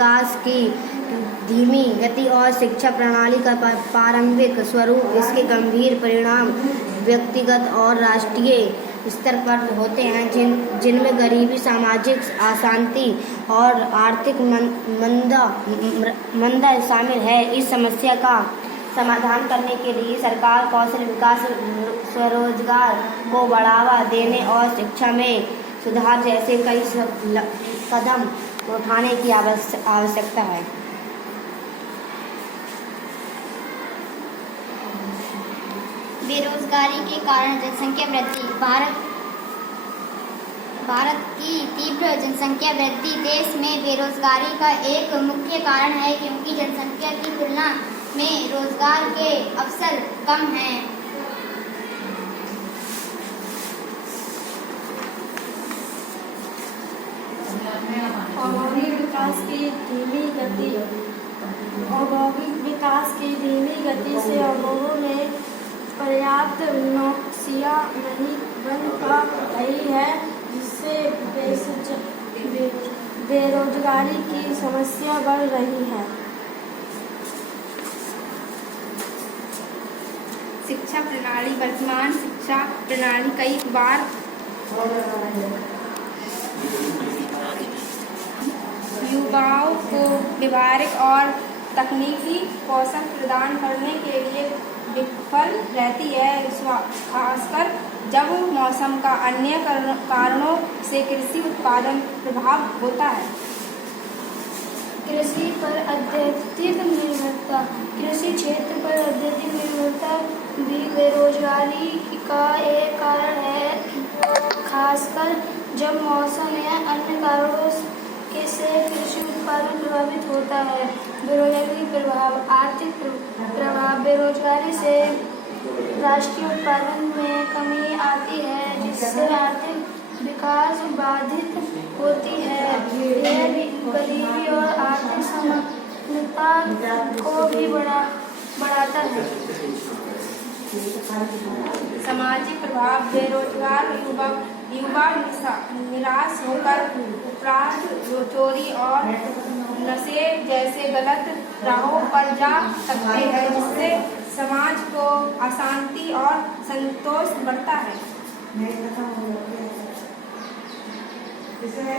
विकास की धीमी गति और शिक्षा प्रणाली का प्रारंभिक स्वरूप इसके गंभीर परिणाम व्यक्तिगत और राष्ट्रीय स्तर पर होते हैं, जिनमें गरीबी, सामाजिक अशांति और आर्थिक मंदा शामिल है। इस समस्या का समाधान करने के लिए सरकार कौशल विकास, स्वरोजगार को बढ़ावा देने और शिक्षा में सुधार जैसे कई कदम उठाने की आवश्यकता है। बेरोजगारी के कारण जनसंख्या वृद्धि। भारत की तीव्र जनसंख्या वृद्धि देश में बेरोजगारी का एक मुख्य कारण है, क्योंकि जनसंख्या की तुलना में रोजगार के अवसर कम हैं। औद्योगिक विकास की धीमी गति से उद्योगों में पर्याप्त नौकरियां नहीं बन पा रही है, जिससे बेरोजगारी की समस्या बढ़ रही है। शिक्षा प्रणाली। वर्तमान शिक्षा प्रणाली कई बार युवाओं को व्यवहारिक और तकनीकी कौशल प्रदान करने के लिए विफल रहती है, खासकर जब मौसम का अन्य कारणों से कृषि उत्पादन प्रभाव होता है। कृषि पर अत्यधिक निर्भरता। कृषि क्षेत्र पर अत्यधिक निर्भरता भी बेरोजगारी का एक कारण है, खासकर जब मौसम या अन्य कारणों से कृषि उत्पादन प्रभावित होता है। बेरोजगारी प्रभाव। आर्थिक प्रभाव। बेरोजगारी से राष्ट्रीय उत्पादन में कमी आती है, जिससे आर्थिक विकास बाधित होती है। यह गरीबी और आर्थिक समानता को भी बढ़ाता है। सामाजिक प्रभाव। बेरोजगार युवा निराश होकर अपराध, चोरी और नशे जैसे गलत राहों पर जा सकते हैं, जिससे समाज को अशांति और संतोष बढ़ता है।